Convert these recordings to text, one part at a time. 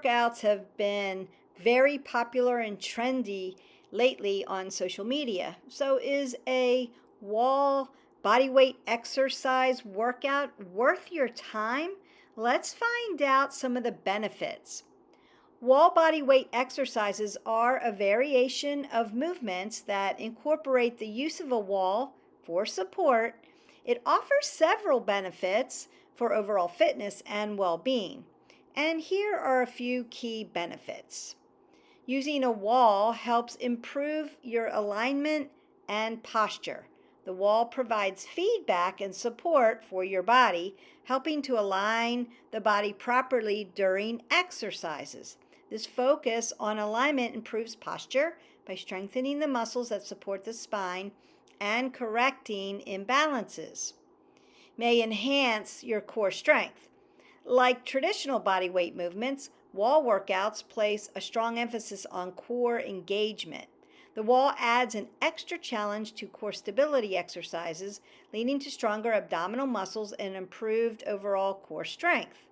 workouts have been very popular and trendy lately on social media. So, is a wall bodyweight exercise workout worth your time? Let's find out some of the benefits. Wall body weight exercises are a variation of movements that incorporate the use of a wall for support. It offers several benefits for overall fitness and well being. And here are a few key benefits. Using a wall helps improve your alignment and posture. The wall provides feedback and support for your body, helping to align the body properly during exercises. This focus on alignment improves posture by strengthening the muscles that support the spine and correcting imbalances. May enhance your core strength. Like traditional body weight movements, wall workouts place a strong emphasis on core engagement. The wall adds an extra challenge to core stability exercises, leading to stronger abdominal muscles and improved overall core strength.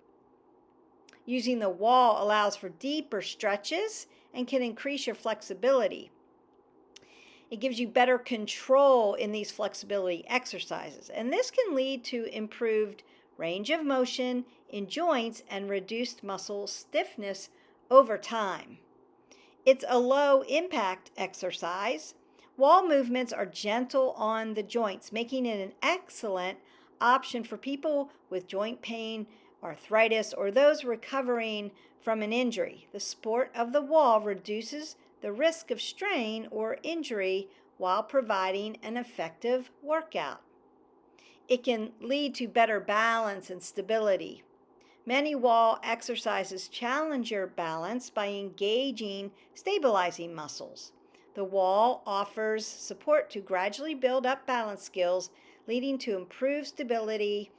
Using the wall allows for deeper stretches and can increase your flexibility. It gives you better control in these flexibility exercises, and this can lead to improved range of motion in joints and reduced muscle stiffness over time. It's a low impact exercise. Wall movements are gentle on the joints, making it an excellent option for people with joint pain, arthritis, or those recovering from an injury. The sport of the wall reduces the risk of strain or injury while providing an effective workout. It can lead to better balance and stability. Many wall exercises challenge your balance by engaging stabilizing muscles. The wall offers support to gradually build up balance skills, leading to improved stability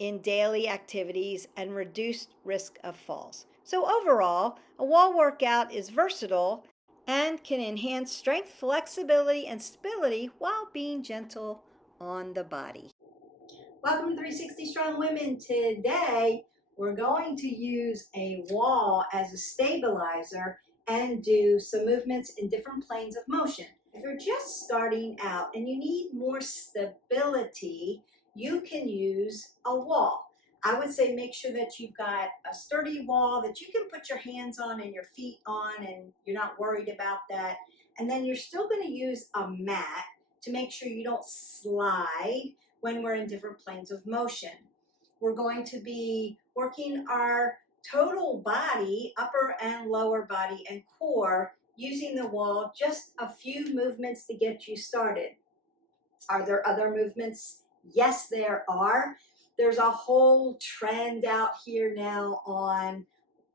in daily activities and reduced risk of falls. So overall, a wall workout is versatile and can enhance strength, flexibility, and stability while being gentle on the body. Welcome to 360 Strong Women. Today, we're going to use a wall as a stabilizer and do some movements in different planes of motion. If you're just starting out and you need more stability, you can use a wall. I would say make sure that you've got a sturdy wall that you can put your hands on and your feet on, and you're not worried about that. And then you're still going to use a mat to make sure you don't slide when we're in different planes of motion. We're going to be working our total body, upper and lower body and core, using the wall, just a few movements to get you started. Are there other movements? Yes, there are. There's a whole trend out here now on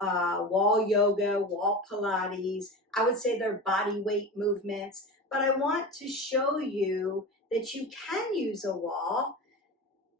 wall yoga, wall Pilates. I would say they're body weight movements, but I want to show you that you can use a wall.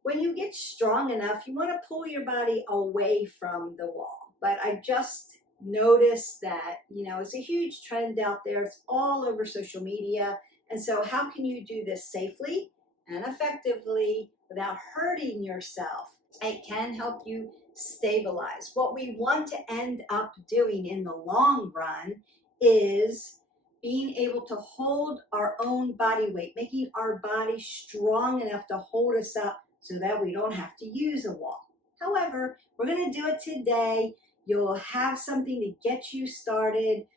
When you get strong enough, you want to pull your body away from the wall. But I just noticed that, it's a huge trend out there. It's all over social media. And so how can you do this safely and effectively without hurting yourself? It can help you stabilize. What we want to end up doing in the long run is being able to hold our own body weight, making our body strong enough to hold us up so that we don't have to use a wall. However, we're going to do it today. You'll have something to get you started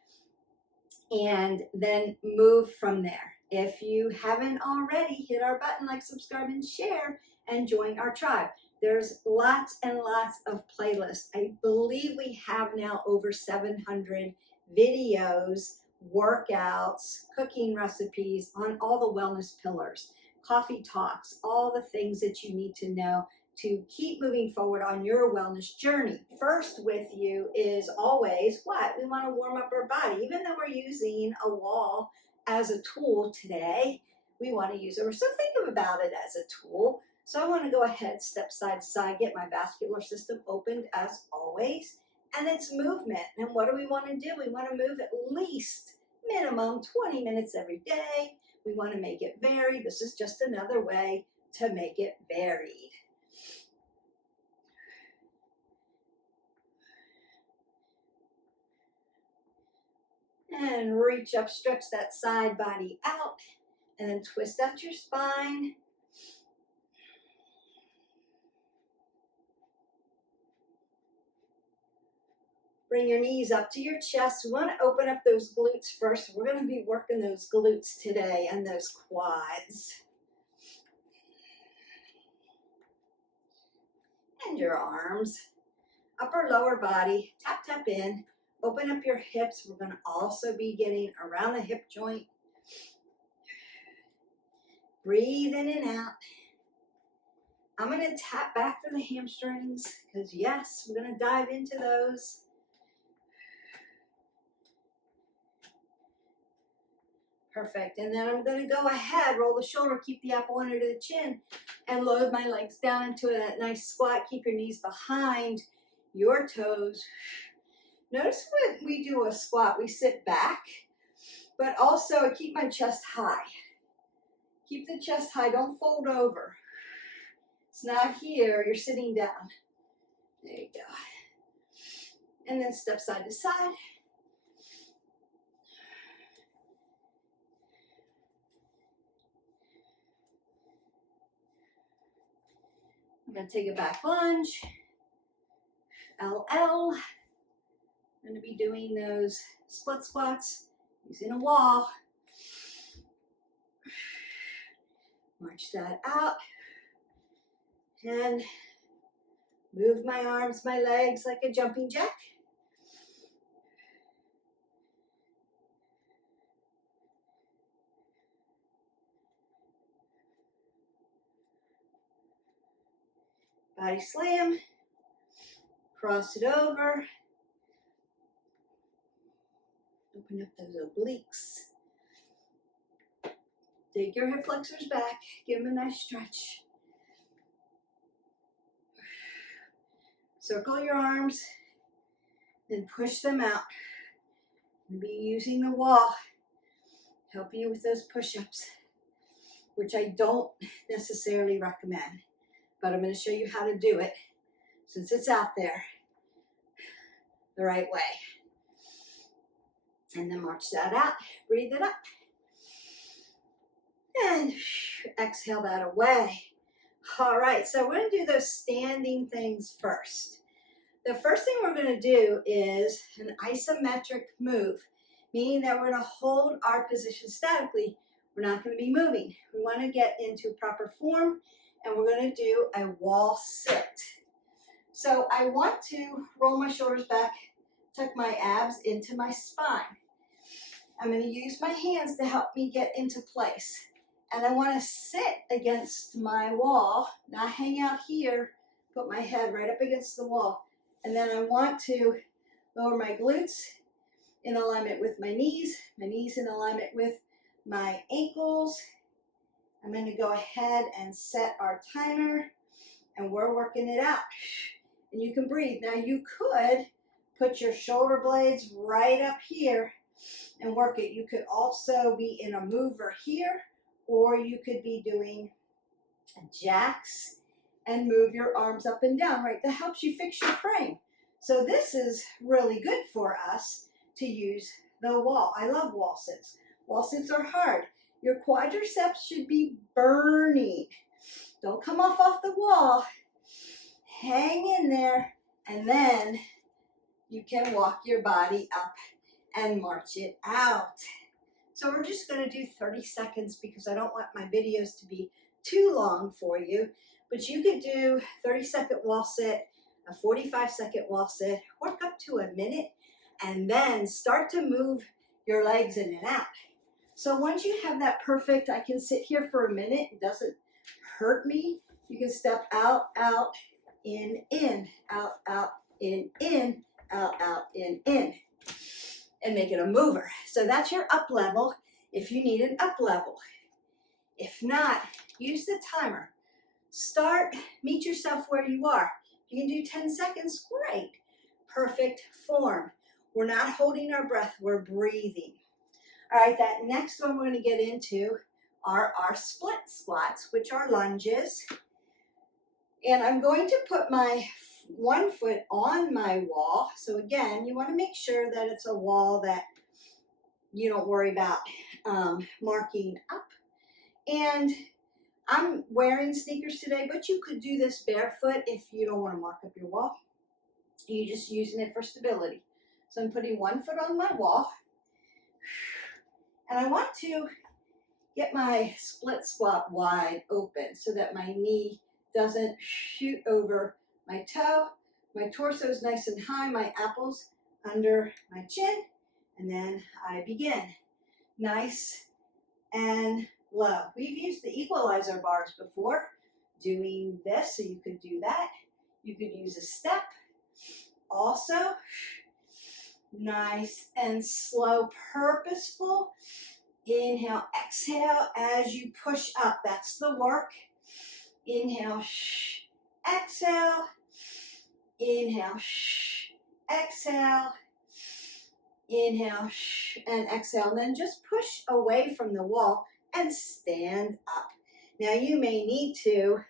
and then move from there. If you haven't already, hit our button, like, subscribe, and share, and join our tribe. There's lots and lots of playlists. I believe we have now over 700 videos, workouts, cooking recipes on all the wellness pillars, coffee talks, all the things that you need to know to keep moving forward on your wellness journey. First with you is always what? We want to warm up our body. Even though we're using a wall as a tool today, we want to use it. So think about it as a tool. So I want to go ahead, step side to side, get my vascular system opened as always. And it's movement. And what do we want to do? We want to move at least minimum 20 minutes every day. We want to make it varied. This is just another way to make it varied. And reach up, stretch that side body out, and then twist out your spine. Bring your knees up to your chest. We want to open up those glutes first. We're going to be working those glutes today and those quads. And your arms. Upper, lower body. Tap, tap in. Open up your hips. We're going to also be getting around the hip joint. Breathe in and out. I'm going to tap back for the hamstrings because, yes, we're going to dive into those. Perfect. And then I'm going to go ahead, roll the shoulder, keep the apple under the chin, and load my legs down into that nice squat. Keep your knees behind your toes. Notice when we do a squat, we sit back, but also keep my chest high. Keep the chest high. Don't fold over. It's not here. You're sitting down. There you go. And then step side to side. I'm going to take a back lunge, LL. I'm going to be doing those split squats using a wall. March that out. And move my arms, my legs like a jumping jack. Body slam, cross it over, open up those obliques. Take your hip flexors back, give them a nice stretch. Circle your arms, then push them out. You'll be using the wall, help you with those push-ups, which I don't necessarily recommend. But I'm going to show you how to do it since it's out there the right way. And then march that out, breathe it up. And exhale that away. All right, so we're going to do those standing things first. The first thing we're going to do is an isometric move, meaning that we're going to hold our position statically. We're not going to be moving. We want to get into proper form. And we're going to do a wall sit. So I want to roll my shoulders back, tuck my abs into my spine. I'm going to use my hands to help me get into place. And I want to sit against my wall, not hang out here, put my head right up against the wall. And then I want to lower my glutes in alignment with my knees in alignment with my ankles. I'm going to go ahead and set our timer, and we're working it out. And you can breathe. Now you could put your shoulder blades right up here and work it. You could also be in a mover here, or you could be doing jacks and move your arms up and down, right? That helps you fix your frame. So this is really good for us to use the wall. I love wall sits. Wall sits are hard. Your quadriceps should be burning. Don't come off the wall. Hang in there, and then you can walk your body up and march it out. So we're just going to do 30 seconds because I don't want my videos to be too long for you. But you could do 30-second wall sit, a 45-second wall sit, work up to a minute, and then start to move your legs in and out. So once you have that perfect, I can sit here for a minute, it doesn't hurt me. You can step out, out, in, out, in, out, in, and make it a mover. So that's your up level if you need an up level. If not, use the timer. Start, meet yourself where you are. You can do 10 seconds, great. Perfect form. We're not holding our breath, we're breathing. All right, that next one we're going to get into are our split squats, which are lunges. And I'm going to put my one foot on my wall. So again, you want to make sure that it's a wall that you don't worry about marking up. And I'm wearing sneakers today, but you could do this barefoot if you don't want to mark up your wall. You're just using it for stability. So I'm putting one foot on my wall, and I want to get my split squat wide open so that my knee doesn't shoot over my toe. My torso is nice and high, my apple's under my chin, and then I begin. Nice and low. We've used the equalizer bars before, doing this, so you could do that. You could use a step. Also, nice and slow, purposeful. Inhale, exhale as you push up. That's the work. Inhale, exhale. Inhale, exhale. Inhale, and exhale. And then just push away from the wall and stand up. Now you may need to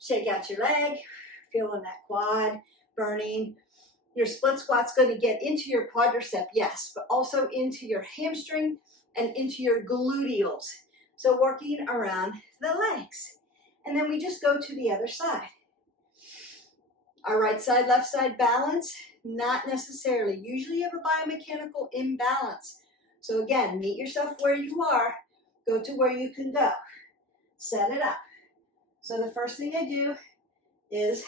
shake out your leg, feeling that quad burning. Your split squat's going to get into your quadricep, yes, but also into your hamstring and into your gluteals. So working around the legs. And then we just go to the other side. Our right side, left side balance, not necessarily. Usually you have a biomechanical imbalance. So again, meet yourself where you are, go to where you can go. Set it up. So the first thing I do is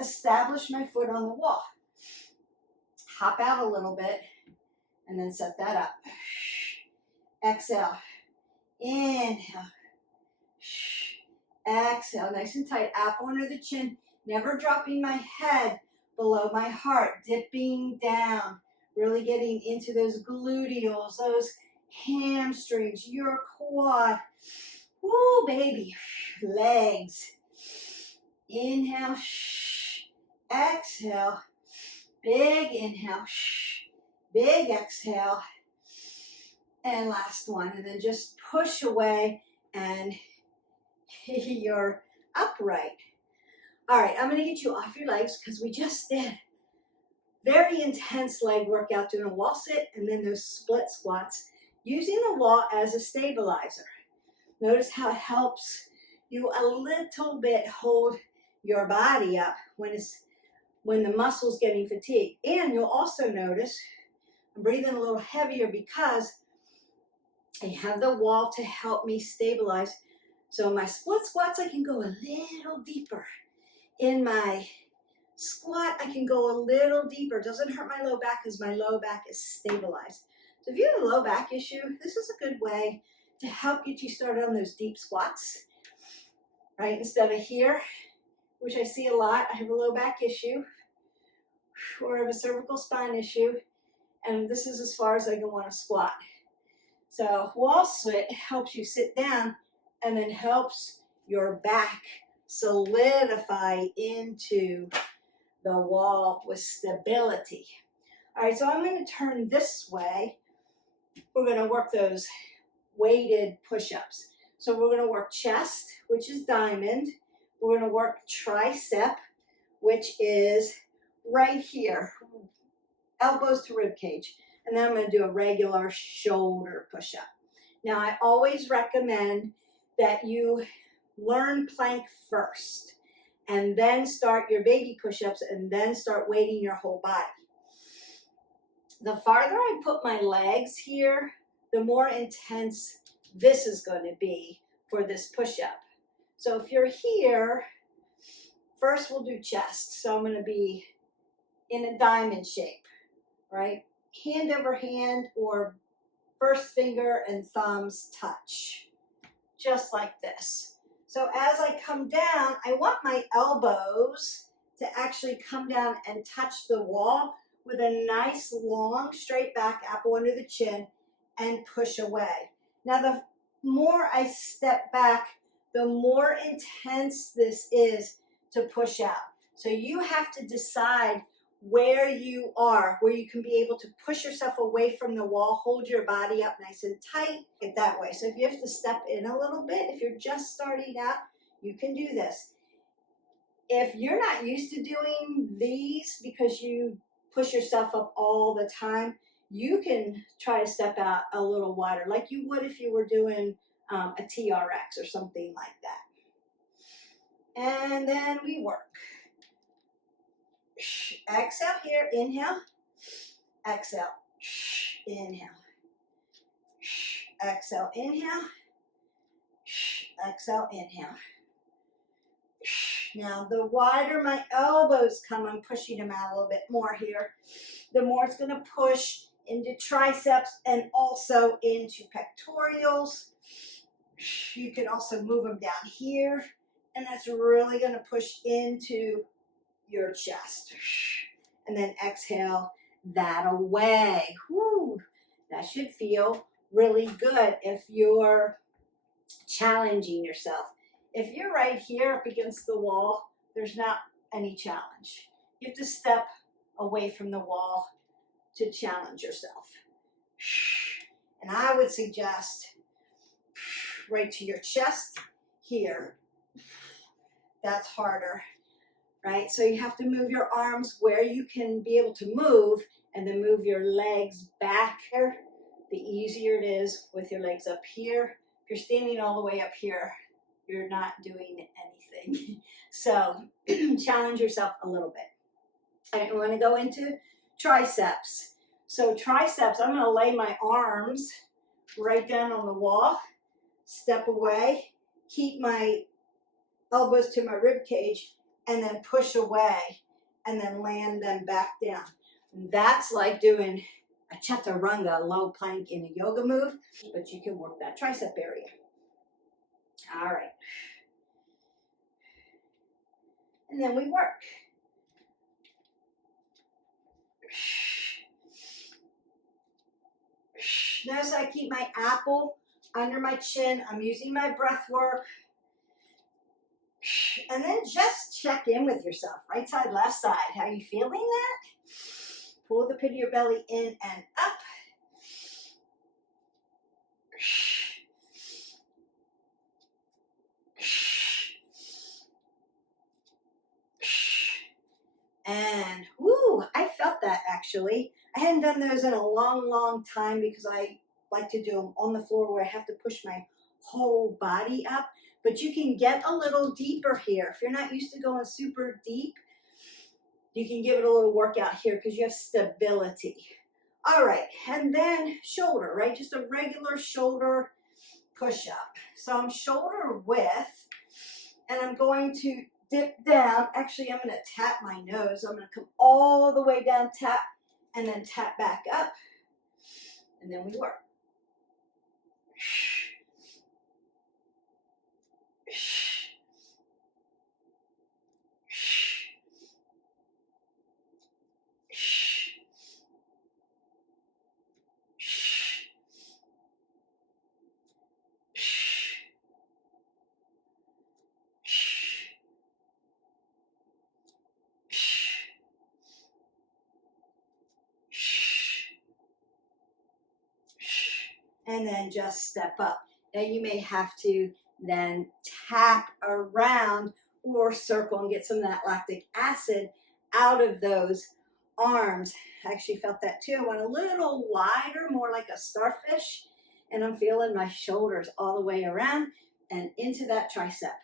establish my foot on the wall. Hop out a little bit and then set that up. Exhale. Inhale. Exhale. Nice and tight. Apple under the chin. Never dropping my head below my heart. Dipping down. Really getting into those gluteals, those hamstrings, your quad. Woo, baby. Legs. Inhale. Exhale. Big inhale, big exhale, and last one. And then just push away and you're upright. All right, I'm going to get you off your legs because we just did very intense leg workout doing a wall sit and then those split squats using the wall as a stabilizer. Notice how it helps you a little bit hold your body up when the muscle's getting fatigued. And you'll also notice I'm breathing a little heavier because I have the wall to help me stabilize. So my split squats, I can go a little deeper. In my squat, I can go a little deeper. It doesn't hurt my low back because my low back is stabilized. So if you have a low back issue, this is a good way to help get you started on those deep squats, right? Instead of here, which I see a lot, I have a low back issue, or I have a cervical spine issue, and this is as far as I can want to squat. So wall sit helps you sit down and then helps your back solidify into the wall with stability. All right, so I'm going to turn this way. We're going to work those weighted push-ups. So we're going to work chest, which is diamond. We're going to work tricep, which is right here, elbows to rib cage. And then I'm going to do a regular shoulder push-up. Now, I always recommend that you learn plank first and then start your baby push-ups and then start weighting your whole body. The farther I put my legs here, the more intense this is going to be for this push-up. So if you're here, first we'll do chest. So I'm going to be in a diamond shape, right? Hand over hand or first finger and thumbs touch, just like this. So as I come down, I want my elbows to actually come down and touch the wall with a nice long straight back, apple under the chin, and push away. Now the more I step back, the more intense this is to push out. So you have to decide where you are, where you can be able to push yourself away from the wall, hold your body up nice and tight, get that way. So if you have to step in a little bit, if you're just starting out, you can do this. If you're not used to doing these because you push yourself up all the time, you can try to step out a little wider, like you would if you were doing a TRX or something like that. And then we work. Exhale here, inhale, exhale, inhale, exhale, inhale, exhale, inhale. Now, the wider my elbows come, I'm pushing them out a little bit more here. The more it's going to push into triceps and also into pectorals. You can also move them down here, and that's really going to push into your chest. And then exhale that away. Whew, that should feel really good if you're challenging yourself. If you're right here up against the wall, there's not any challenge. You have to step away from the wall to challenge yourself. And I would suggest right to your chest here. That's harder, right? So you have to move your arms where you can be able to move, and then move your legs back here. The easier it is with your legs up here. If you're standing all the way up here, you're not doing anything. So challenge yourself a little bit. And we're going to go into triceps. So triceps, I'm going to lay my arms right down on the wall, step away, keep my elbows to my rib cage, and then push away, and then land them back down. And that's like doing a chaturanga, low plank in a yoga move, but you can work that tricep area. All right. And then we work. Notice I keep my apple under my chin. I'm using my breath work. And then just check in with yourself. Right side, left side. How are you feeling that? Pull the pit of your belly in and up. And whoo, I felt that actually. I hadn't done those in a long, long time because I like to do them on the floor where I have to push my whole body up. But you can get a little deeper here. If you're not used to going super deep, you can give it a little workout here because you have stability. All right, and then shoulder, right? Just a regular shoulder push up. So I'm shoulder width, and I'm going to dip down. Actually, I'm going to tap my nose. I'm going to come all the way down, tap, and then tap back up. And then we work. And then just step up. Now you may have to then tap around or circle and get some of that lactic acid out of those arms. I actually felt that too. I went a little wider, more like a starfish, and I'm feeling my shoulders all the way around and into that tricep.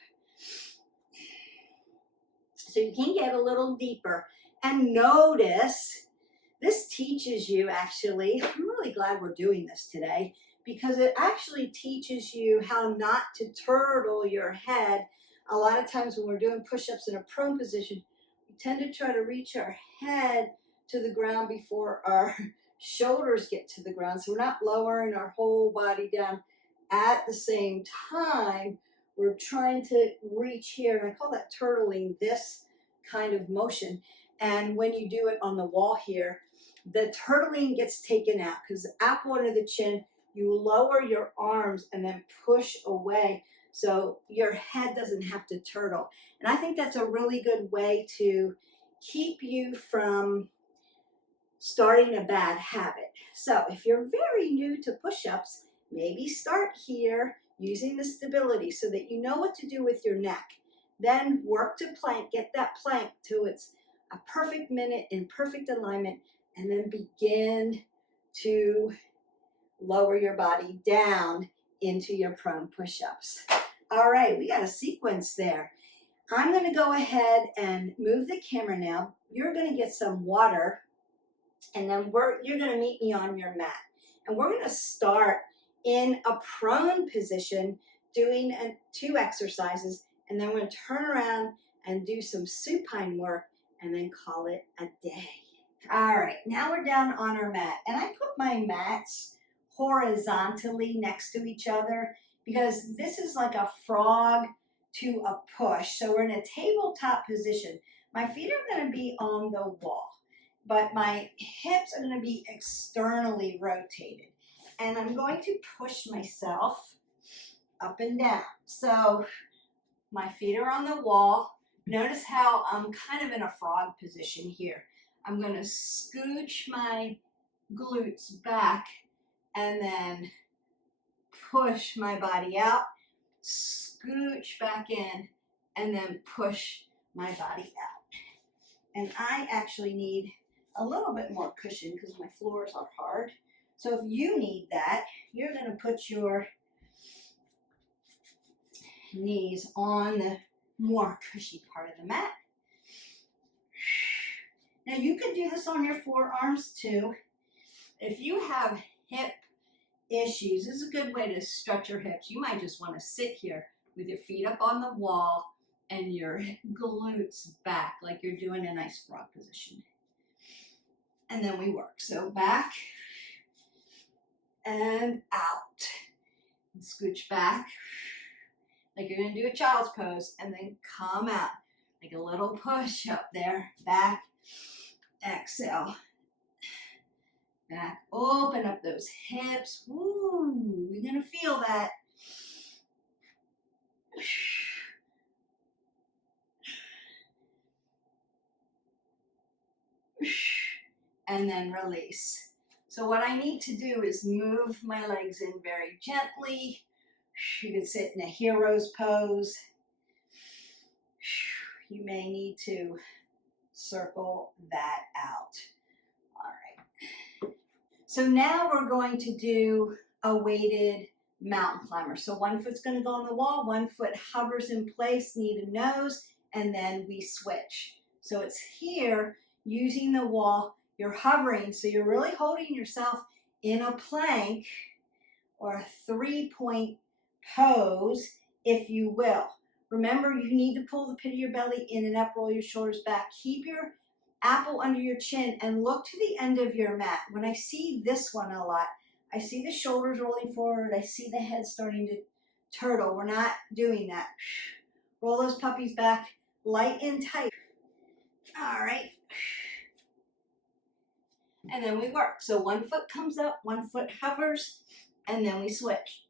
So you can get a little deeper and notice. This teaches you actually, I'm really glad we're doing this today, because it actually teaches you how not to turtle your head. A lot of times when we're doing push-ups in a prone position, we tend to try to reach our head to the ground before our shoulders get to the ground. So we're not lowering our whole body down at the same time. We're trying to reach here, and I call that turtling, this kind of motion. And when you do it on the wall here, the turtling gets taken out because apple under the chin, you lower your arms and then push away so your head doesn't have to turtle. And I think that's a really good way to keep you from starting a bad habit. So if you're very new to push-ups, maybe start here using the stability so that you know what to do with your neck. Then work to plank, get that plank till it's a perfect minute in perfect alignment, and then begin to lower your body down into your prone push-ups. All right, we got a sequence there. I'm going to go ahead and move the camera now. You're going to get some water, and then you're going to meet me on your mat. And we're going to start in a prone position doing 2 exercises, and then we're going to turn around and do some supine work and then call it a day. All right, now we're down on our mat, and I put my mats horizontally next to each other because this is like a frog to a push. So we're in a tabletop position. My feet are going to be on the wall, but my hips are going to be externally rotated. And I'm going to push myself up and down. So my feet are on the wall. Notice how I'm kind of in a frog position here. I'm going to scooch my glutes back and then push my body out, scooch back in, and then push my body out. And I actually need a little bit more cushion because my floors are hard. So if you need that, you're going to put your knees on the more cushy part of the mat. Now you can do this on your forearms too. If you have hip issues, this is a good way to stretch your hips. You might just want to sit here with your feet up on the wall and your glutes back like you're doing a nice frog position. And then we work. So back and out. And scooch back like you're going to do a child's pose, and then come out like a little push up there. Back, exhale. Back, open up those hips. Woo, you're going to feel that. And then release. So what I need to do is move my legs in very gently. You can sit in a hero's pose. You may need to circle that out. All right. So now we're going to do a weighted mountain climber. So one foot's going to go on the wall, one foot hovers in place, knee to nose, and then we switch. So it's here using the wall. You're hovering, so you're really holding yourself in a plank or a 3-point pose, if you will. Remember, you need to pull the pit of your belly in and up, roll your shoulders back. Keep your apple under your chin and look to the end of your mat. When I see this one a lot, I see the shoulders rolling forward. I see the head starting to turtle. We're not doing that. Roll those puppies back, light and tight. All right. And then we work. So one foot comes up, one foot hovers, and then we switch.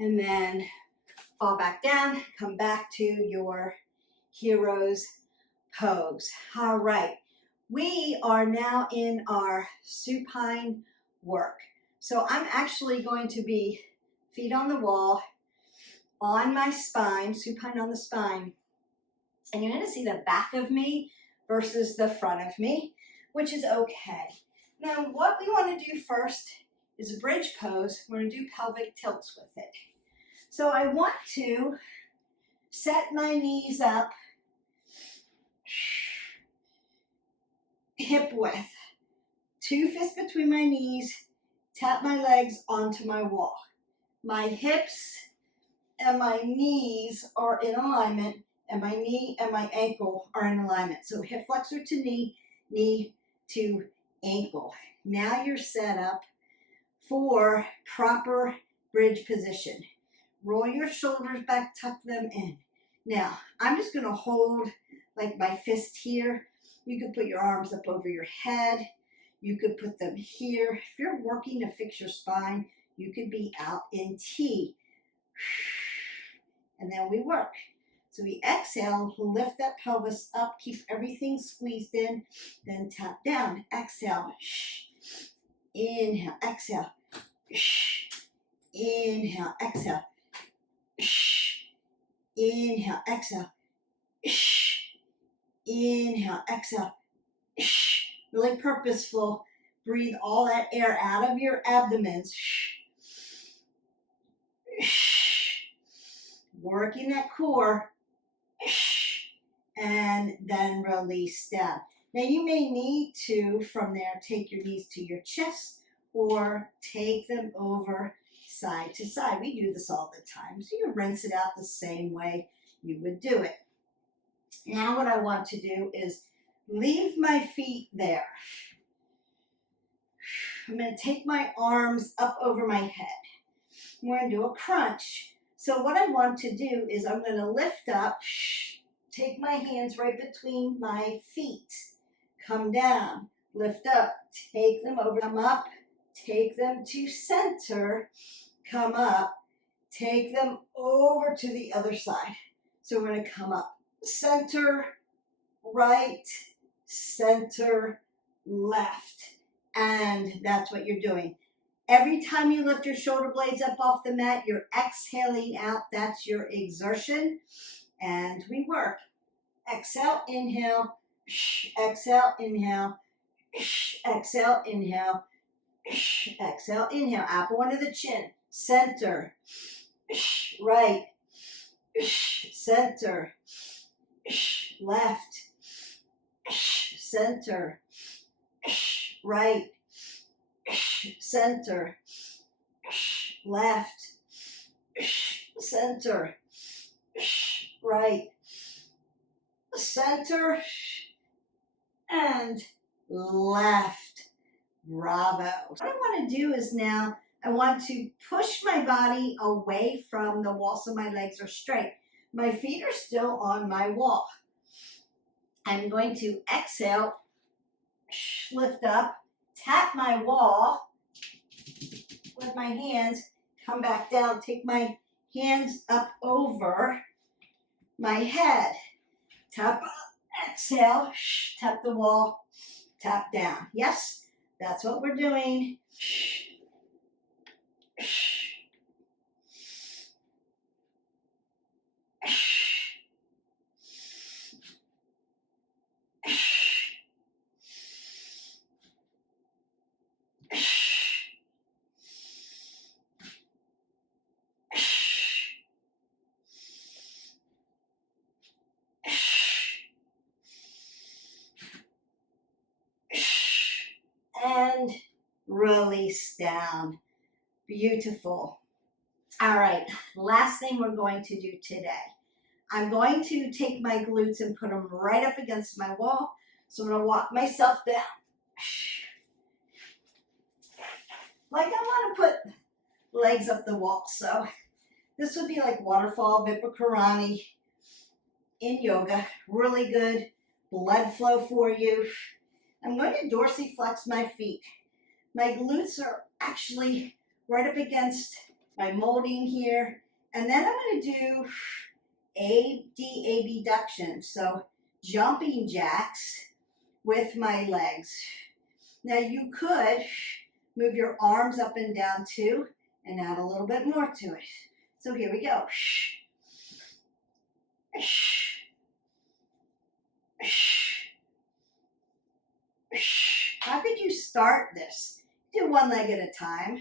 And then fall back down, come back to your hero's pose. All right, we are now in our supine work. So I'm actually going to be feet on the wall, on my spine, supine on the spine. And you're going to see the back of me versus the front of me, which is okay. Now, what we want to do first is a bridge pose. We're going to do pelvic tilts with it. So I want to set my knees up hip width. 2 fists between my knees, tap my legs onto my wall. My hips and my knees are in alignment, and my knee and my ankle are in alignment. So hip flexor to knee, knee to ankle. Now you're set up for proper bridge position. Roll your shoulders back, tuck them in. Now, I'm just going to hold like my fist here. You could put your arms up over your head. You could put them here. If you're working to fix your spine, You could be out in T. And then we work. So we exhale, lift that pelvis up, keep everything squeezed in, then tap down. Exhale. Inhale, exhale. Inhale, exhale. Inhale, exhale. Inhale, exhale. Really purposeful. Breathe all that air out of your abdomen. Working that core. And then release down. Now you may need to, from there, take your knees to your chest or take them over side to side. We do this all the time. So you rinse it out the same way you would do it. Now what I want to do is leave my feet there. I'm going to take my arms up over my head. We're going to do a crunch. So what I want to do is I'm going to lift up, take my hands right between my feet, come down, lift up, take them over, come up, take them to center, come up, take them over to the other side. So we're going to come up, center, right, center, left. And that's what you're doing. Every time you lift your shoulder blades up off the mat, you're exhaling out. That's your exertion. And we work. Exhale, inhale, exhale, inhale, exhale, inhale, exhale, inhale. Apple under the chin. Center, right, center, left, center, right, center, left, center, right, center, and left. Bravo. What I want to do is now I want to push my body away from the wall so my legs are straight. My feet are still on my wall. I'm going to exhale, lift up, tap my wall with my hands, come back down, take my hands up over my head. Tap up, exhale, tap the wall, tap down. Yes, that's what we're doing. And release down. Beautiful. All right, last thing we're going to do today. I'm going to take my glutes and put them right up against my wall. So I'm going to walk myself down. Like I want to put legs up the wall. So this would be like waterfall Vipakarani in yoga. Really good blood flow for you. I'm going to dorsiflex my feet. My glutes are actually right up against my molding here. And then I'm going to do AB duction. So jumping jacks with my legs. Now you could move your arms up and down too and add a little bit more to it. So here we go. How could you start this? Do one leg at a time.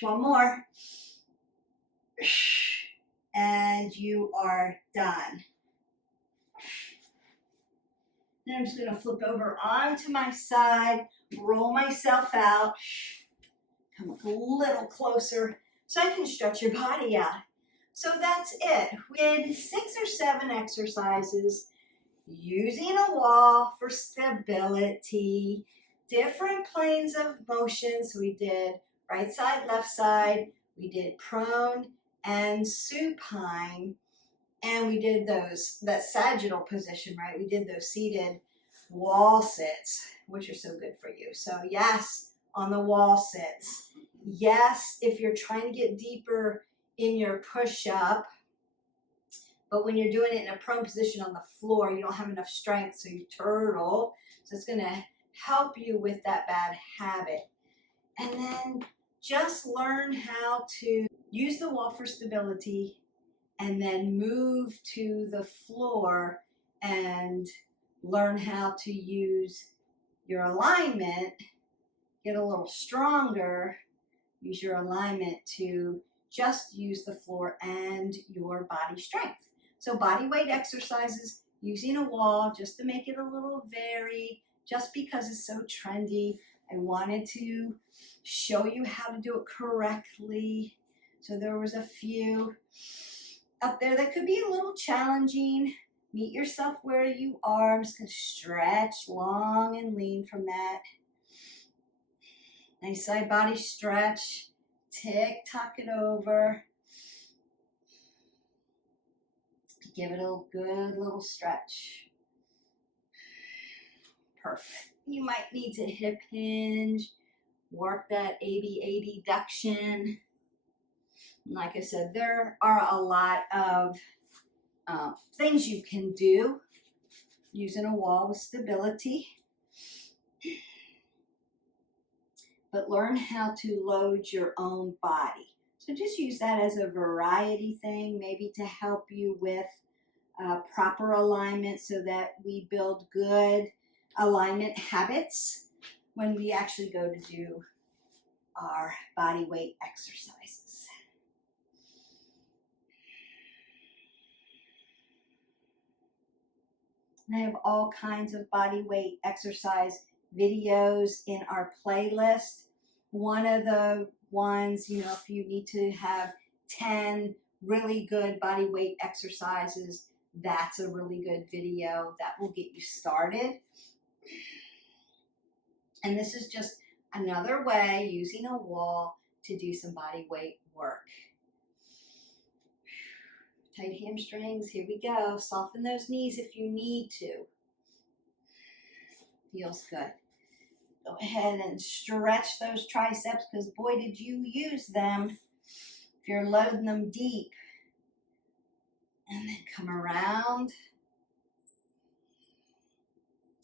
One more. And you are done. Then I'm just going to flip over onto my side, roll myself out, come up a little closer so I can stretch your body out. So that's it. We did 6 or 7 exercises using a wall for stability different planes of motion. So we did right side, left side, we did prone and supine, and we did that sagittal position, right? We did those seated wall sits, which are so good for you. So yes, on the wall sits. Yes, if you're trying to get deeper in your push-up, but when you're doing it in a prone position on the floor, you don't have enough strength, so you turtle. So it's gonna help you with that bad habit. And then just learn how to use the wall for stability and then move to the floor and learn how to use your alignment, get a little stronger, use your alignment to just use the floor and your body strength. So body weight exercises using a wall, just to make it a little varied, just because it's so trendy. I wanted to show you how to do it correctly. So there was a few up there that could be a little challenging. Meet yourself where you are. I'm just going to stretch long and lean from that. Nice side body stretch. Tick tock it over. Give it a good little stretch. Perfect. You might need to hip hinge, work that ABA duction. Like I said, there are a lot of things you can do using a wall with stability. But learn how to load your own body. So just use that as a variety thing, maybe to help you with proper alignment so that we build good alignment habits when we actually go to do our body weight exercises. And I have all kinds of body weight exercise videos in our playlist. One of the ones, if you need to have 10 really good body weight exercises, that's a really good video that will get you started. And this is just another way using a wall to do some body weight work. Tight hamstrings, here we go. Soften those knees if you need to. Feels good. Go ahead and stretch those triceps, because boy, did you use them if you're loading them deep. And then come around.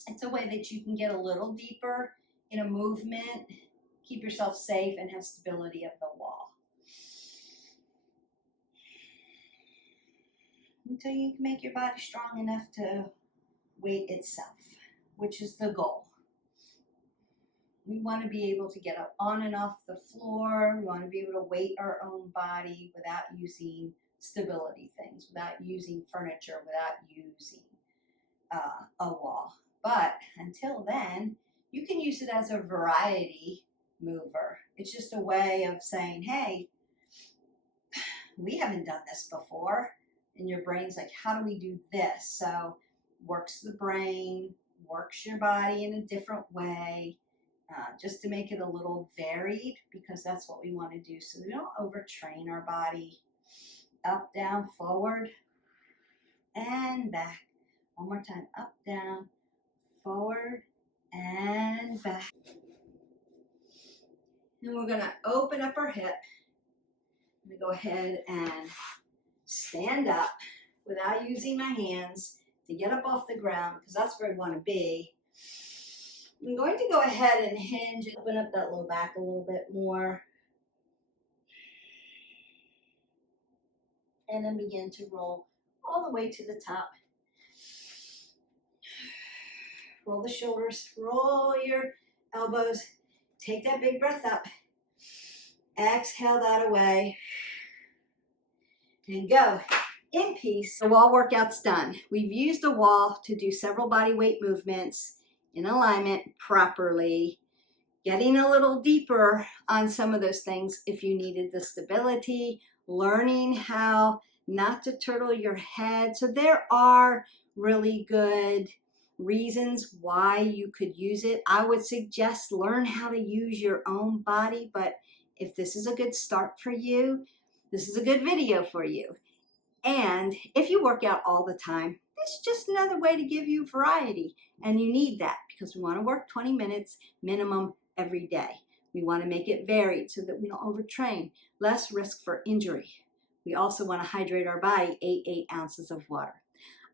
It's a way that you can get a little deeper in a movement, keep yourself safe, and have stability of the wall. Until you can make your body strong enough to weight itself, which is the goal. We want to be able to get up on and off the floor. We want to be able to weight our own body without using stability things, without using furniture, without using a wall. But until then, you can use it as a variety mover. It's just a way of saying, hey, we haven't done this before. And your brain's like, how do we do this? So works the brain, works your body in a different way, just to make it a little varied, because that's what we want to do. So we don't overtrain our body. Up, down, forward, and back. One more time. Up, down, forward, and back. And we're going to open up our hip. I'm going to go ahead and stand up without using my hands to get up off the ground, because that's where I want to be. I'm going to go ahead and hinge and open up that low back a little bit more. And then begin to roll all the way to the top. Roll the shoulders, roll your elbows, take that big breath up. Exhale that away. And go in peace. The wall workout's done. We've used the wall to do several body weight movements in alignment properly, getting a little deeper on some of those things if you needed the stability, learning how not to turtle your head. So there are really good reasons why you could use it. I would suggest learn how to use your own body, but if this is a good start for you, this is a good video for you. And if you work out all the time, it's just another way to give you variety. And you need that because we want to work 20 minutes minimum every day. We want to make it varied so that we don't overtrain, less risk for injury. We also want to hydrate our body, 8 ounces of water.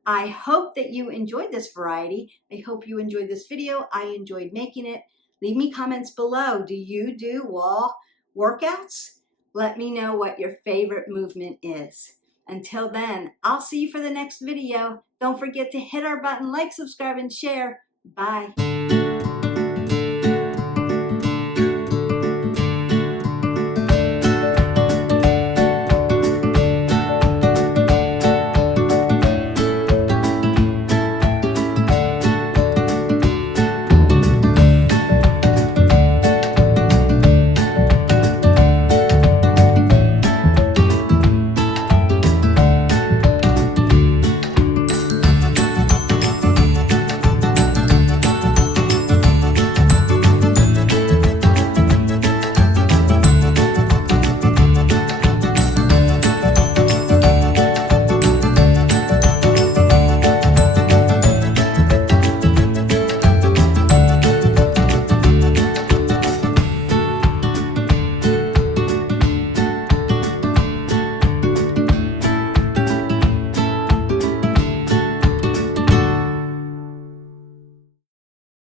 I hope that you enjoyed this variety. I hope you enjoyed this video. I enjoyed making it. Leave me comments below. Do you do wall workouts? Let me know what your favorite movement is. Until then, I'll see you for the next video. Don't forget to hit our button, like, subscribe, and share. Bye.